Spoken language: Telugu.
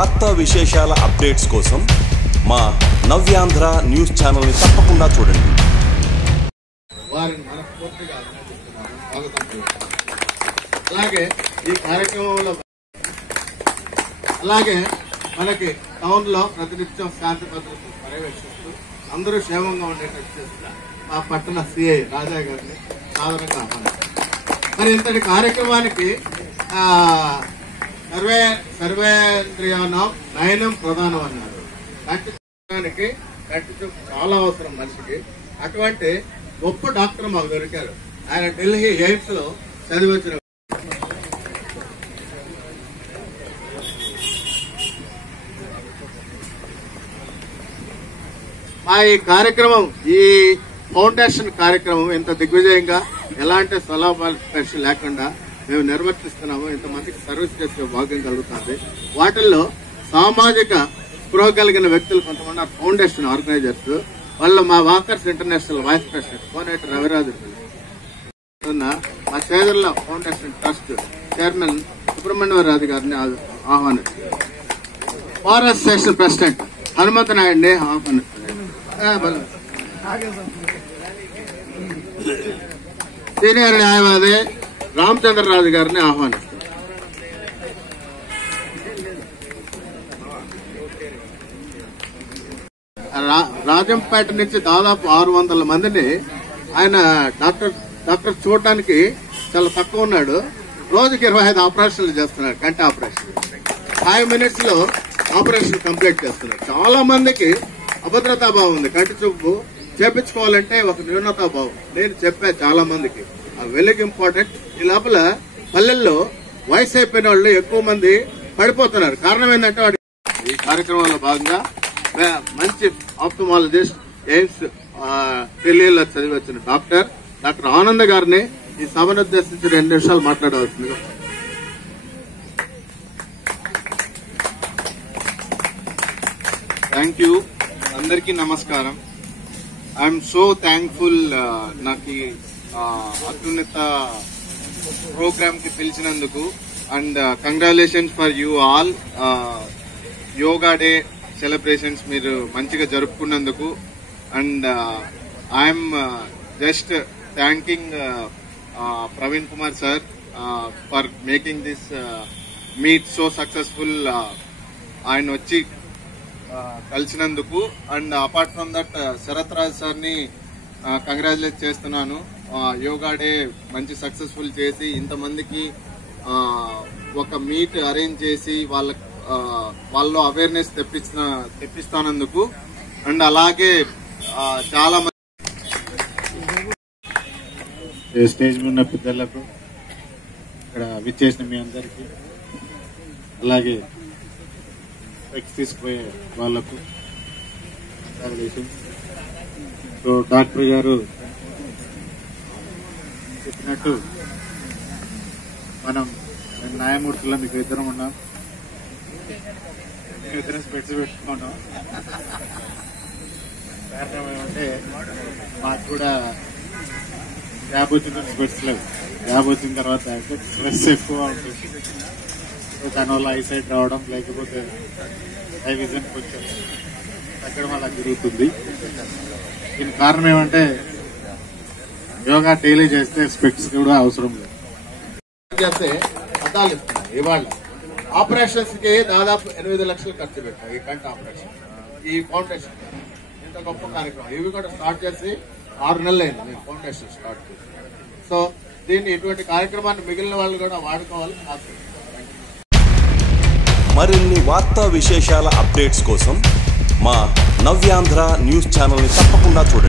వార్తా విశేషాల అప్డేట్స్ కోసం మా నవ్యాంధ్ర న్యూస్ ఛానల్ని తప్పకుండా చూడండి. వారిని మనస్ఫూర్తిగా అభినందిస్తున్నాను. స్వాగతం. అలాగే ఈ కార్యక్రమంలో మనకి టౌన్ లో ప్రతినిత్యం శాంతి భద్రతలు పర్యవేక్షిస్తూ అందరూ క్షేమంగా ఉండేటట్టు చేస్తున్న మా పట్టణ సిఐ రాజా గారిని సాధారణంగా ఆహ్వానిస్తారు. మరి ఇంతటి కార్యక్రమానికి సర్వేంద్రియానం నయనం ప్రధానం అన్నారు. కంటి చాలా అవసరం మనిషికి. అటువంటి గొప్ప డాక్టర్ మాకు దొరికారు. ఆయన ఢిల్లీ ఎయిమ్స్ లో చదివి వచ్చిన మా ఈ కార్యక్రమం, ఈ ఫౌండేషన్ కార్యక్రమం ఇంత దిగ్విజయంగా ఎలాంటి సలాఫాలు లేకుండా మేము నిర్వర్తిస్తున్నాము. ఇంతమందికి సర్వీస్ చేసే భాగ్యం కలుగుతుంది. వాటిల్లో సామాజిక స్పృహ కలిగిన వ్యక్తులు కొంతమంది ఫౌండేషన్ ఆర్గనైజర్స్, వాళ్ళు మా వాకర్స్ ఇంటర్నేషనల్ వైస్ ప్రెసిడెంట్ కోనేటి రవిరాజు, మా Chedarla foundation trust chairman Subrahmanya Raju గారిని ఆహ్వానిస్తున్నారు. ఫారెస్ట్ స్టేషన్ ప్రెసిడెంట్ హనుమంత నాయుడిని ఆహ్వానిస్తున్నారు. సీనియర్ న్యాయవాది రామచంద్రరాజు గారిని ఆహ్వానిస్తున్నారు. రాజంపేట నుంచి దాదాపు 600 మందిని ఆయన డాక్టర్ చూడడానికి చాలా తక్కువ ఉన్నాడు. రోజుకి 25 ఆపరేషన్లు చేస్తున్నాడు. కంటి ఆపరేషన్ 5 minutes లో ఆపరేషన్ కంప్లీట్ చేస్తున్నాడు. చాలా మందికి అభద్రతాభావం ఉంది. కంటి చూపు చేపించుకోవాలంటే ఒక న్యూనతాభావం. నేను చెప్పా చాలా మందికి, వెరీ ఇంపార్టెంట్. ఈ లోపల పల్లెల్లో వయసు అయిపోయిన వాళ్ళు ఎక్కువ మంది పడిపోతున్నారు. కారణం ఏంటంటే ఈ కార్యక్రమంలో భాగంగా మంచి ఆప్థమాలజిస్ట్ ఎయిమ్స్ ఢిల్లీలో చదివి వచ్చిన డాక్టర్ ఆనంద్ గారిని ఈ సభను ఉద్దేశించి 2 నిమిషాలు మాట్లాడవలసిందిగా. Thank you. అందరికీ నమస్కారం. ఐఎమ్ సో థ్యాంక్ఫుల్ నాకు అత్యున్నత ప్రోగ్రామ్ కి పిలిచినందుకు. And congratulations for you all. Yoga day celebrations మీరు మంచిగా జరుపుకున్నందుకు. And I'm just thanking Praveen Kumar sir for making this meet so successful. ఆయన వచ్చి కలిసినందుకు. And apart from that Sharath Raj sir ని కంగ్రాచులేట్ చేస్తున్నాను. యోగా డే మంచి సక్సెస్ఫుల్ చేసి ఇంతమందికి ఒక మీట్ అరేంజ్ చేసి వాళ్ళలో అవేర్నెస్ తెప్పిస్తానందుకు. అండ్ అలాగే చాలా మంది స్టేజ్ మీద ఉన్న పెద్దలకు, ఇక్కడ విచ్చేసిన మీ అందరికీ, అలాగే తీసుకుపోయే వాళ్లకు సో డాక్టర్ గారు చెప్పినట్టు మనం న్యాయమూర్తుల్లో మీకు ఇద్దరం ఉన్నాం. ఇద్దరం స్పెట్స్ పెట్టుకున్నాం. కారణం ఏమంటే మాకు కూడా జాబ్ వచ్చిన స్పెట్స్ లేవు. జాబ్ వచ్చిన తర్వాత స్ట్రెస్ ఎక్కువ ఉంటుంది. దానివల్ల ఐసైట్ రావడం, లేకపోతే ఐ విజన్ కొంచెం తగ్గడం అలా జరుగుతుంది. దీనికి కారణం ఏమంటే యోగా డైలీ చేస్తే స్పెక్ట్స్ కూడా అవసరం లేదు. అద్దాలు ఇస్తున్నారు. ఇవాళ ఆపరేషన్స్ కి దాదాపు 8 లక్షలు ఖర్చు పెట్టారు. ఈ కంటి ఆపరేషన్ ఈ ఫౌండేషన్ ఇంత గొప్ప కార్యక్రమం. ఇవి కూడా స్టార్ట్ చేసి 6 నెలలు అయింది మీ ఫౌండేషన్ స్టార్ట్ చేసి. సో దీన్ని ఇటువంటి కార్యక్రమాన్ని మిగిలిన వాళ్ళు కూడా వాడుకోవాలి. మరిన్ని వార్తా విశేషాల అప్డేట్స్ కోసం మా నవ్యాంధ్ర న్యూస్ ఛానల్ని తప్పకుండా చూడండి.